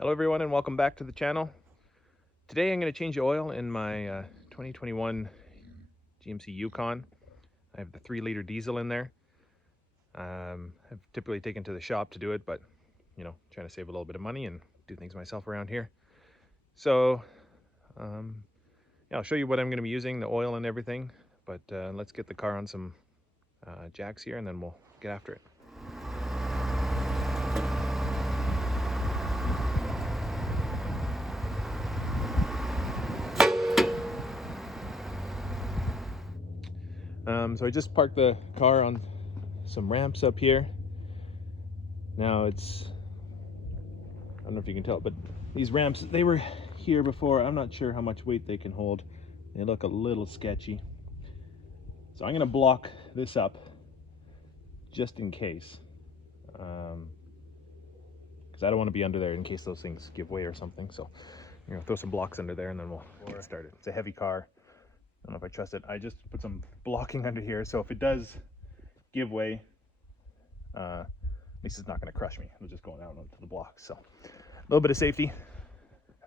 Hello everyone and welcome back to the channel. Today I'm going to change the oil in my 2021 GMC Yukon. I have the 3-liter diesel in there. I've typically taken to the shop to do it, but trying to save a little bit of money and do things myself around here. So yeah, I'll show you what I'm going to be using, the oil and everything, but let's get the car on some jacks here and then we'll get after it. So I just parked the car on some ramps up here. Now I don't know if you can tell, but these ramps, they were here before. I'm not sure how much weight they can hold. They look a little sketchy. So I'm gonna block this up just in case. Because I don't want to be under there in case those things give way or something. So throw some blocks under there and then we'll get started. It's a heavy car. I don't know if I trust it. I just put some blocking under here, so if it does give way, at least it's not going to crush me. It'll just go down onto the blocks. So a little bit of safety.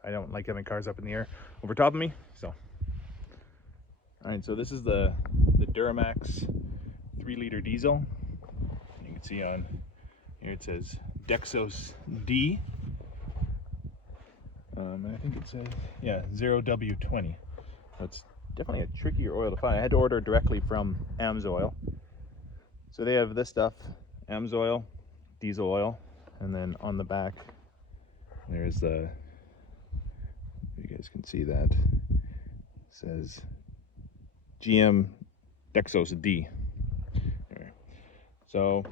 I don't like having cars up in the air over top of me. So all right, so this is the Duramax 3-liter diesel. You can see on here it says Dexos D. And I think it's 0W20. That's definitely a trickier oil to find. I had to order directly from AMSOIL. So they have this stuff, AMSOIL, diesel oil, and then on the back there's the, you guys can see that, it says GM Dexos D. So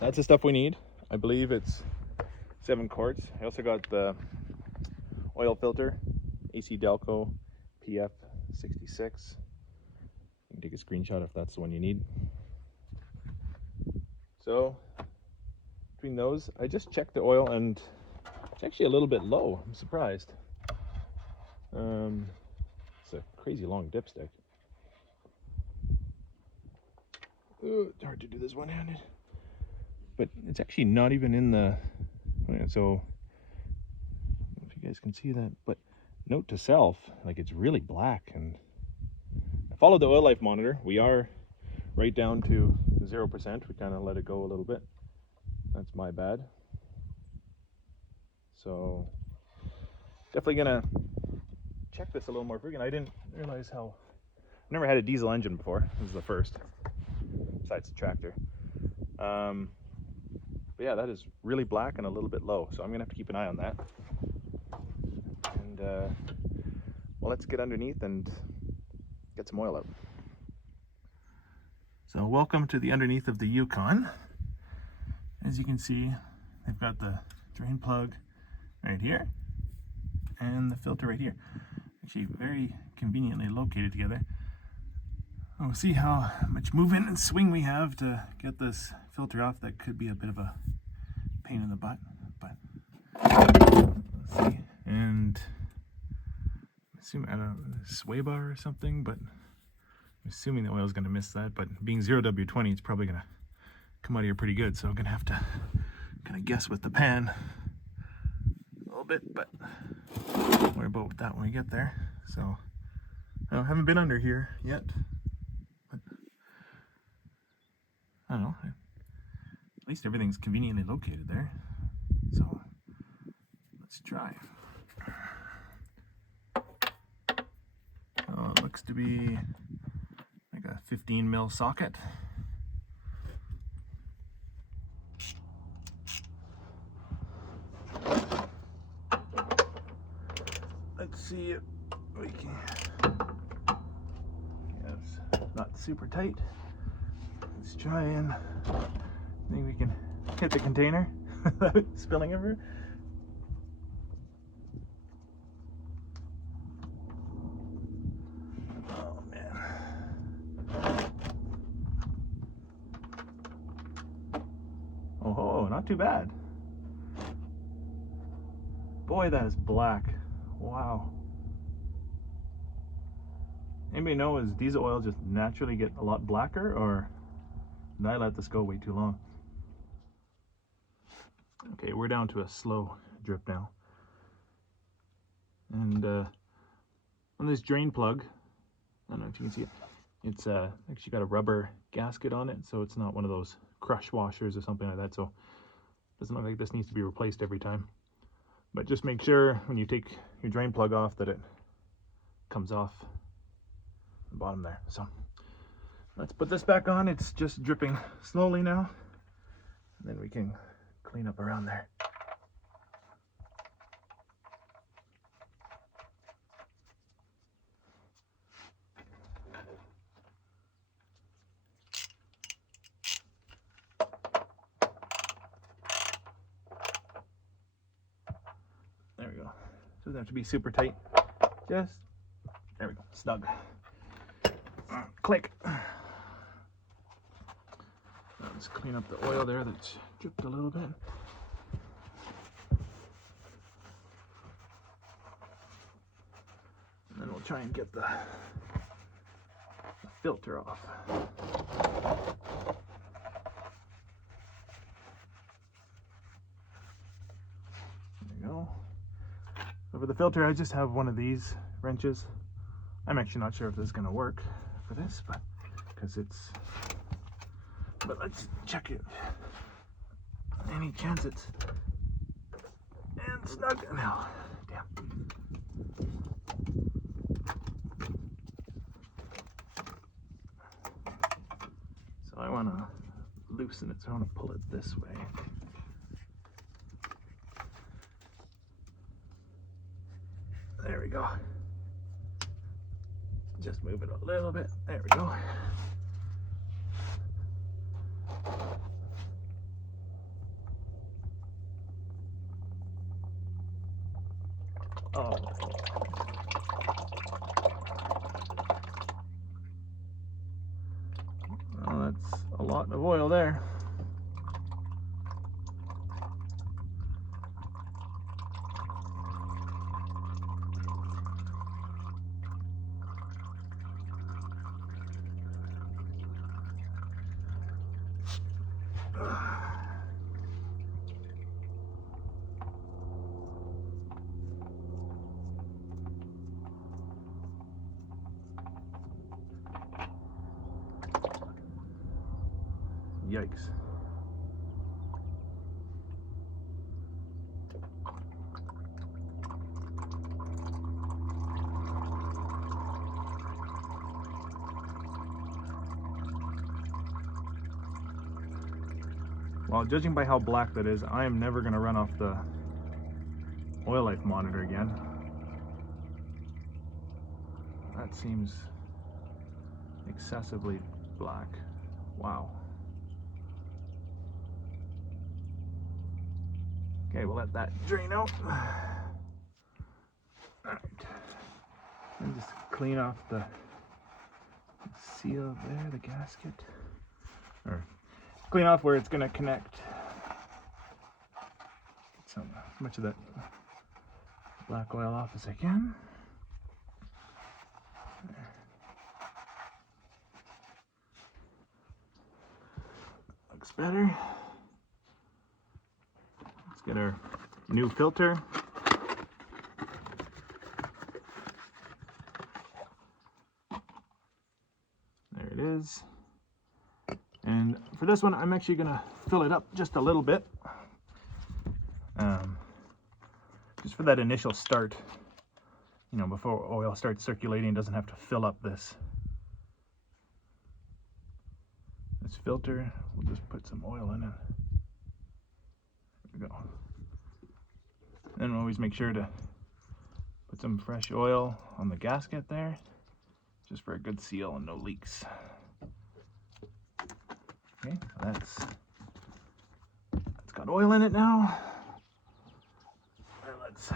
that's the stuff we need. I believe it's 7 quarts. I also got the oil filter, AC Delco PF66. You can take a screenshot if that's the one you need. So between those, I just checked the oil and it's actually a little bit low. I'm surprised. It's a crazy long dipstick. It's hard to do this one-handed. But it's actually not even in the, so I don't know if you guys can see that, but note to self, like it's really black. And I followed the oil life monitor. We are right down to 0%. We kind of let it go a little bit. That's my bad. So definitely gonna check this a little more frequent. I didn't realize how, I've never had a diesel engine before. This is the first, besides the tractor. But yeah, that is really black and a little bit low, so I'm gonna have to keep an eye on that. And well, let's get underneath and get some oil out. So welcome to the underneath of the Yukon. As you can see, they've got the drain plug right here and the filter right here. Actually very conveniently located together. We'll see how much movement and swing we have to get this filter off. That could be a bit of a pain in the butt, but let's see. And I assume, I don't know, sway bar or something, but I'm assuming the oil is going to miss that. But being 0W20, it's probably going to come out of here pretty good. So I'm going to have to kind of guess with the pan a little bit, but don't worry about that when we get there. So I haven't been under here yet. I don't know, at least everything's conveniently located there, so let's try. It looks to be like a 15mm socket. Let's see if we can, it's not super tight. Let's try and think we can hit the container without spilling everywhere. Oh man. Oh, not too bad. Boy, that is black. Wow. Anybody know, is diesel oil just naturally get a lot blacker, or did I let this go way too long? Okay, we're down to a slow drip now. And on this drain plug, I don't know if you can see it, it's actually got a rubber gasket on it, so it's not one of those crush washers or something like that, so it doesn't look like this needs to be replaced every time. But just make sure when you take your drain plug off that it comes off the bottom there. So let's put this back on. It's just dripping slowly now, and then we can clean up around there. There we go. Doesn't have to be super tight. Just, there we go, snug. Click. Let's clean up the oil there that's dripped a little bit. And then we'll try and get the filter off. There you go. So for the filter, I just have one of these wrenches. I'm actually not sure if this is going to work for this, but because it's, but let's check it. Any chance it's, and snug. No, damn. So I want to loosen it, so I want to pull it this way. There we go. Just move it a little bit. There we go. Oh. Well, that's a lot of oil there. Yikes. Well, judging by how black that is, I am never going to run off the oil life monitor again. That seems excessively black. Wow. Okay, we'll let that drain out. Alright. And just clean off the seal there, the gasket. Or clean off where it's going to connect. Get as much of that black oil off as I can. There. Looks better. Let's get our new filter. There it is. And for this one, I'm actually going to fill it up just a little bit. Just for that initial start, you know, before oil starts circulating, it doesn't have to fill up this filter. We'll just put some oil in it. There we go. And we'll always make sure to put some fresh oil on the gasket there, just for a good seal and no leaks. Okay, so that's got oil in it now. And let's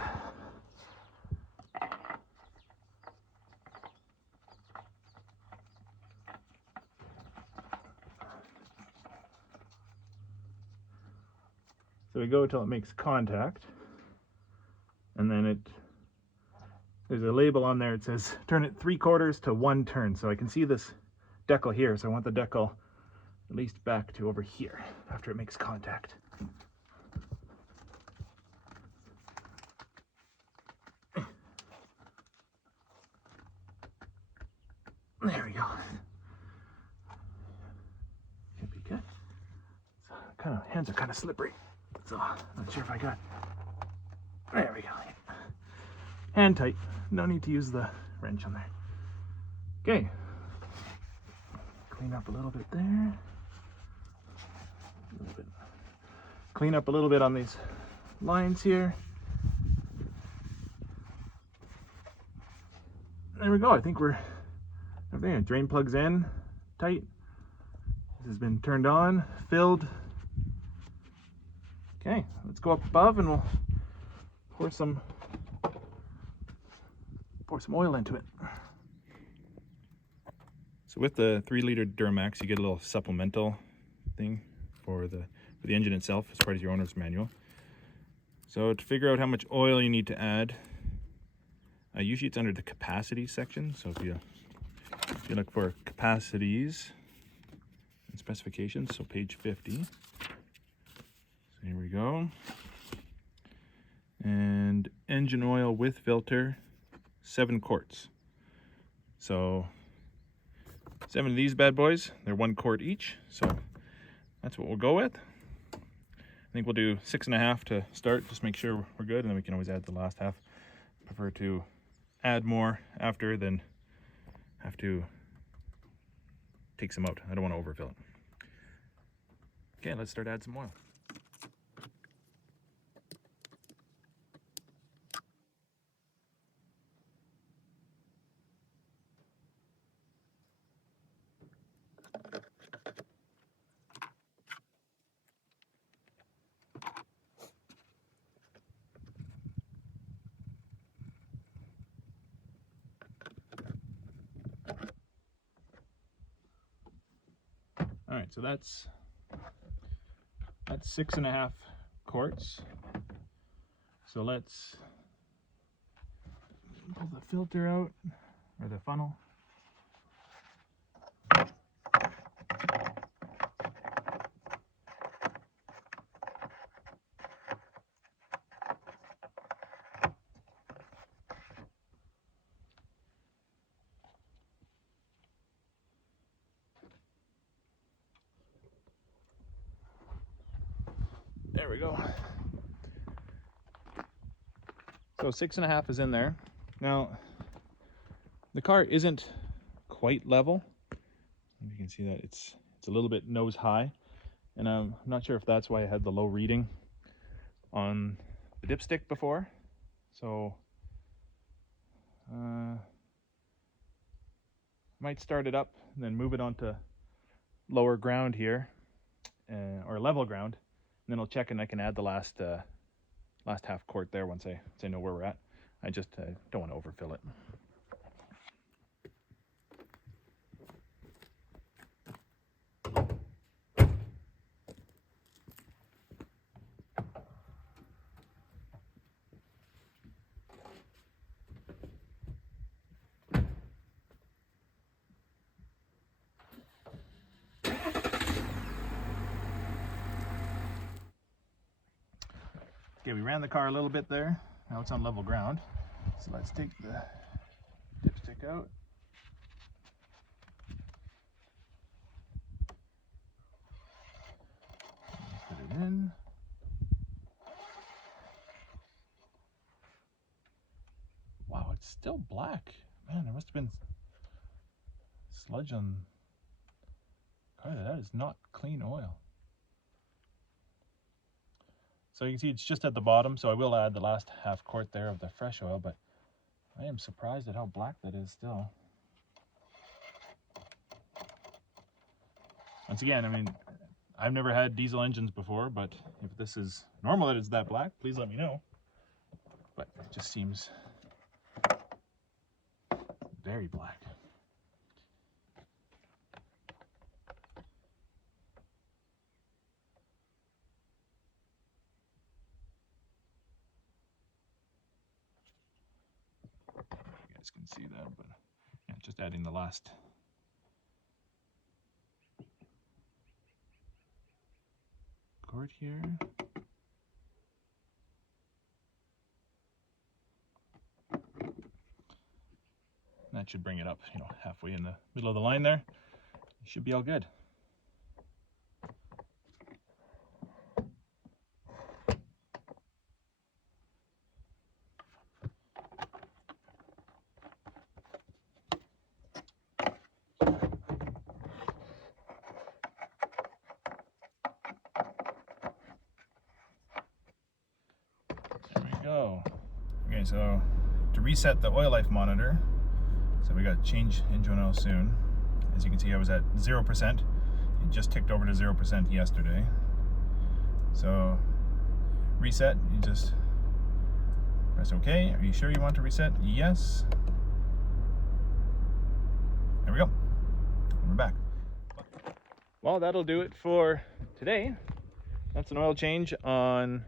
so we go until it makes contact, and then there's a label on there. It says turn it 3/4 to 1 turn. So I can see this decal here, so I want the decal at least back to over here after it makes contact. There we go. Should be good. So hands are kind of slippery. So not sure if I got. There we go. Hand tight. No need to use the wrench on there. Okay. Clean up a little bit there. A little bit. Clean up a little bit on these lines here. There we go. I think we're everything. Drain plugs in tight. This has been turned on, filled. Okay, let's go up above and we'll pour some oil into it. So with the 3-liter Duramax, you get a little supplemental thing for the engine itself as part of your owner's manual. So to figure out how much oil you need to add, usually it's under the capacity section. So if you look for capacities and specifications, so page 50. So here we go. And engine oil with filter, 7 quarts. So 7 of these bad boys, they're 1 quart each. So that's what we'll go with. I think we'll do 6.5 to start, just make sure we're good, and then we can always add the last half. Prefer to add more after than have to take some out. I don't want to overfill it. Okay, let's start adding some oil. All right, so that's 6.5 quarts. So let's pull the filter out, or the funnel. There we go. So 6.5 is in there. Now, the car isn't quite level. You can see that it's a little bit nose high, and I'm not sure if that's why I had the low reading on the dipstick before. So might start it up and then move it onto lower ground here, or level ground, and then I'll check and I can add the last half quart there once I know where we're at. I just don't want to overfill it. Okay, we ran the car a little bit there. Now it's on level ground. So let's take the dipstick out. Put it in. Wow, it's still black. Man, there must have been sludge on the car. That is not clean oil. So you can see it's just at the bottom, so I will add the last half quart there of the fresh oil, but I am surprised at how black that is still. Once again, I mean, I've never had diesel engines before, but if this is normal that it's that black, please let me know. But it just seems very black. You guys can see that, but yeah, just adding the last quart here. that should bring it up, you know, halfway in the middle of the line there. You should be all good. There we go. Okay, so to reset the oil life monitor, so we got to change engine oil soon. As you can see, I was at 0%. It just ticked over to 0% yesterday. So reset, you just press OK. Are you sure you want to reset? Yes. There we go. We're back. Well, that'll do it for today. That's an oil change on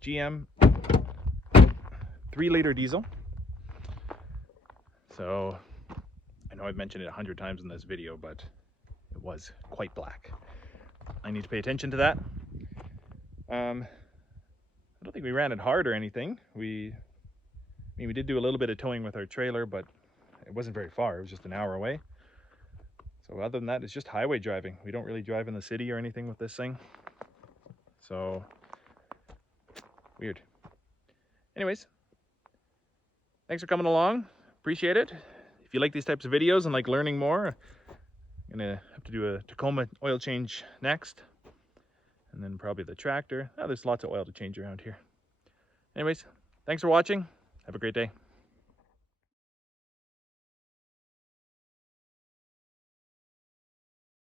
GM 3-liter diesel. So I know I've mentioned it 100 times in this video, but it was quite black. I need to pay attention to that. I don't think we ran it hard or anything. We did do a little bit of towing with our trailer, but it wasn't very far. It was just an hour away. So other than that, it's just highway driving. We don't really drive in the city or anything with this thing. So weird. Anyways, thanks for coming along. Appreciate it. If you like these types of videos and like learning more, I'm gonna have to do a Tacoma oil change next, and then probably the tractor. Oh, there's lots of oil to change around here. Anyways, thanks for watching. Have a great day.